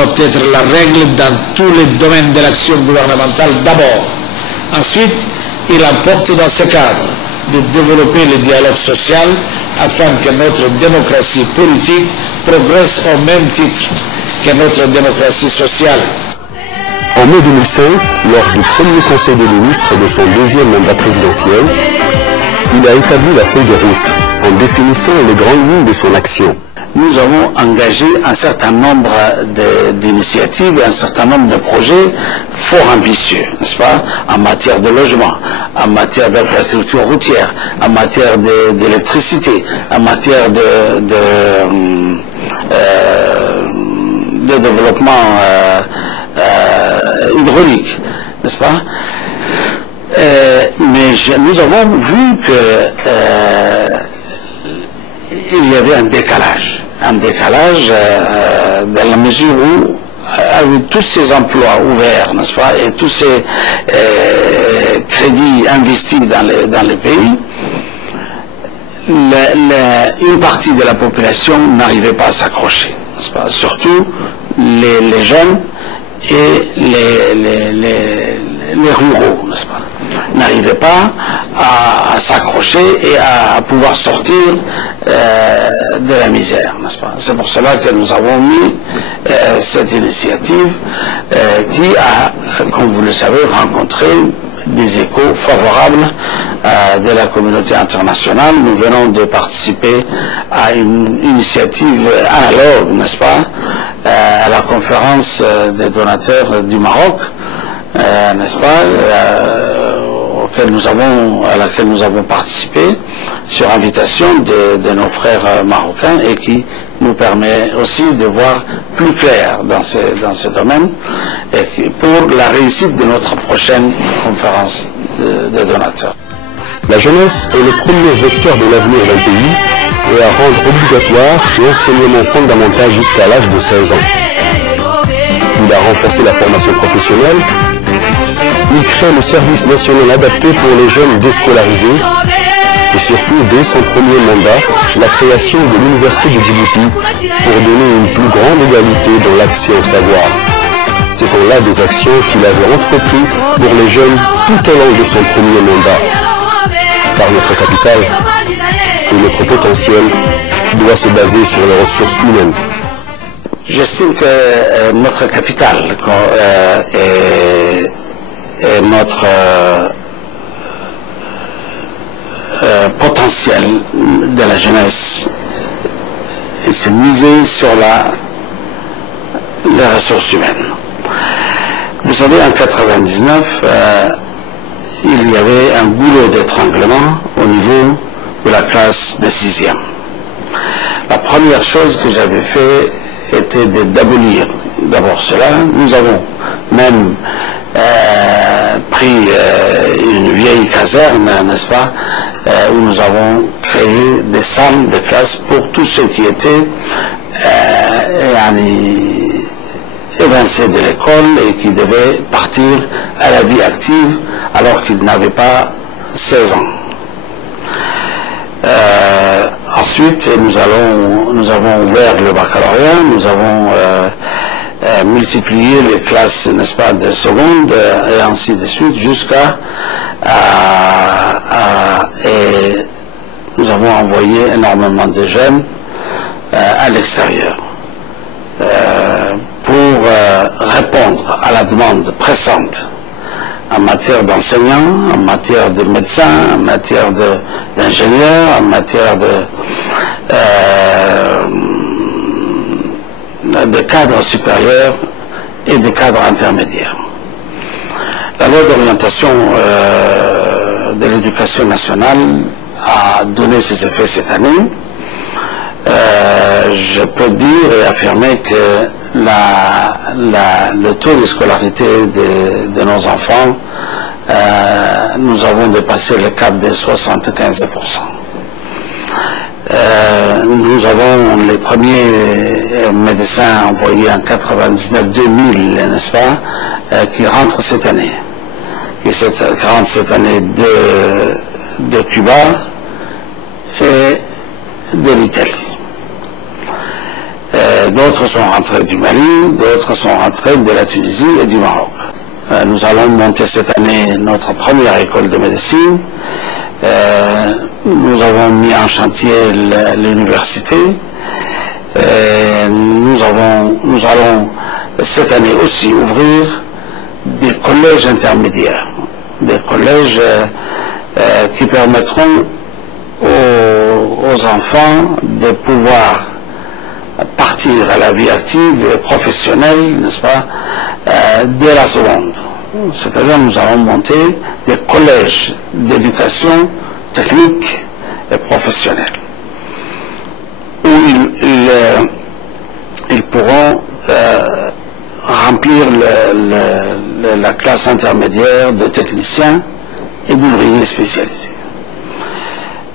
doivent être la règle dans tous les domaines de l'action gouvernementale d'abord. Ensuite, il importe dans ce cadre de développer le dialogue social afin que notre démocratie politique progresse au même titre que notre démocratie sociale. En mai 2005, lors du premier conseil des ministres de son deuxième mandat présidentiel, il a établi la feuille de route en définissant les grandes lignes de son action. Nous avons engagé un certain nombre d'initiatives et un certain nombre de projets fort ambitieux, n'est-ce pas, en matière de logement, en matière d'infrastructures routières, en matière d'électricité, en matière de développement hydraulique, n'est-ce pas? Mais nous avons vu que il y avait un décalage dans la mesure où, avec tous ces emplois ouverts, n'est-ce pas, et tous ces crédits investis dans le pays, une partie de la population n'arrivait pas à s'accrocher, n'est-ce pas, surtout les jeunes et les ruraux, n'est-ce pas, n'arrivaient pas à s'accrocher et à pouvoir sortir de la misère, n'est-ce pas. C'est pour cela que nous avons mis cette initiative qui a, comme vous le savez, rencontré des échos favorables de la communauté internationale. Nous venons de participer à une initiative analogue, n'est-ce pas, à la conférence des donateurs du Maroc, n'est-ce pas, à laquelle nous avons participé sur invitation de nos frères marocains et qui nous permet aussi de voir plus clair dans ce domaine et pour la réussite de notre prochaine conférence de donateurs. La jeunesse est le premier vecteur de l'avenir d'un pays et à rendre obligatoire l'enseignement fondamental jusqu'à l'âge de 16 ans. Il a renforcé la formation professionnelle. Il crée le service national adapté pour les jeunes déscolarisés et surtout, dès son premier mandat, la création de l'Université de Djibouti pour donner une plus grande égalité dans l'accès au savoir. Ce sont là des actions qu'il avait entreprises pour les jeunes tout au long de son premier mandat. Car notre capital et notre potentiel doit se baser sur les ressources humaines. J'estime que notre capital et notre potentiel de la jeunesse et c'est miser sur les ressources humaines. Vous savez, en 1999, il y avait un goulot d'étranglement au niveau de la classe de 6e. La première chose que j'avais fait était d'abolir d'abord cela. Nous avons même pris une vieille caserne, n'est-ce pas, où nous avons créé des salles de classe pour tous ceux qui étaient évincés de l'école et qui devaient partir à la vie active alors qu'ils n'avaient pas 16 ans. Ensuite, nous avons ouvert le baccalauréat, nous avons multiplié les classes, n'est-ce pas, de seconde et ainsi de suite jusqu'à et nous avons envoyé énormément de jeunes à l'extérieur pour répondre à la demande pressante en matière d'enseignants, en matière de médecins, en matière d'ingénieurs, en matière de cadres supérieurs et de cadres intermédiaires. La loi d'orientation de l'éducation nationale a donné ses effets cette année. Je peux dire et affirmer que le taux de scolarité de nos enfants, nous avons dépassé le cap de 75%. Nous avons les premiers médecins envoyés en 99-2000, n'est-ce pas, qui rentrent cette année. Qui rentrent cette année de Cuba et de l'Italie. D'autres sont rentrés du Mali, d'autres sont rentrés de la Tunisie et du Maroc. Nous allons monter cette année notre première école de médecine. Nous avons mis en chantier l'université. Nous allons cette année aussi ouvrir des collèges intermédiaires, des collèges qui permettront aux enfants de pouvoir partir à la vie active et professionnelle, n'est-ce pas, dès la seconde. C'est-à-dire nous allons monter des collèges d'éducation technique et professionnelle où ils pourront remplir la classe intermédiaire de techniciens et d'ouvriers spécialisés.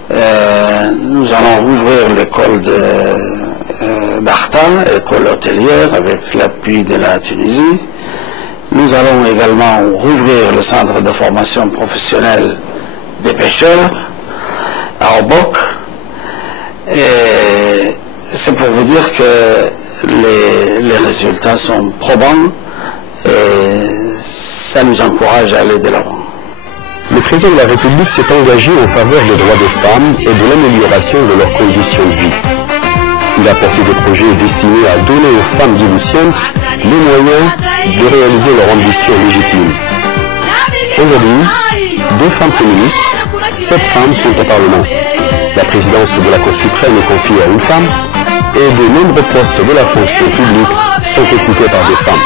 Nous allons rouvrir l'école d'Arta, école hôtelière, avec l'appui de la Tunisie. Nous allons également rouvrir le centre de formation professionnelle des pêcheurs à Obok. Et c'est pour vous dire que les résultats sont probants et ça nous encourage à aller de l'avant. Le président de la République s'est engagé en faveur des droits des femmes et de l'amélioration de leurs conditions de vie. Il a porté des projets destinés à donner aux femmes djiboutiennes les moyens de réaliser leurs ambitions légitimes. Aujourd'hui, 2 femmes féministes, 7 femmes sont au Parlement. La présidence de la Cour suprême est confiée à une femme et de nombreux postes de la fonction publique sont occupés par des femmes.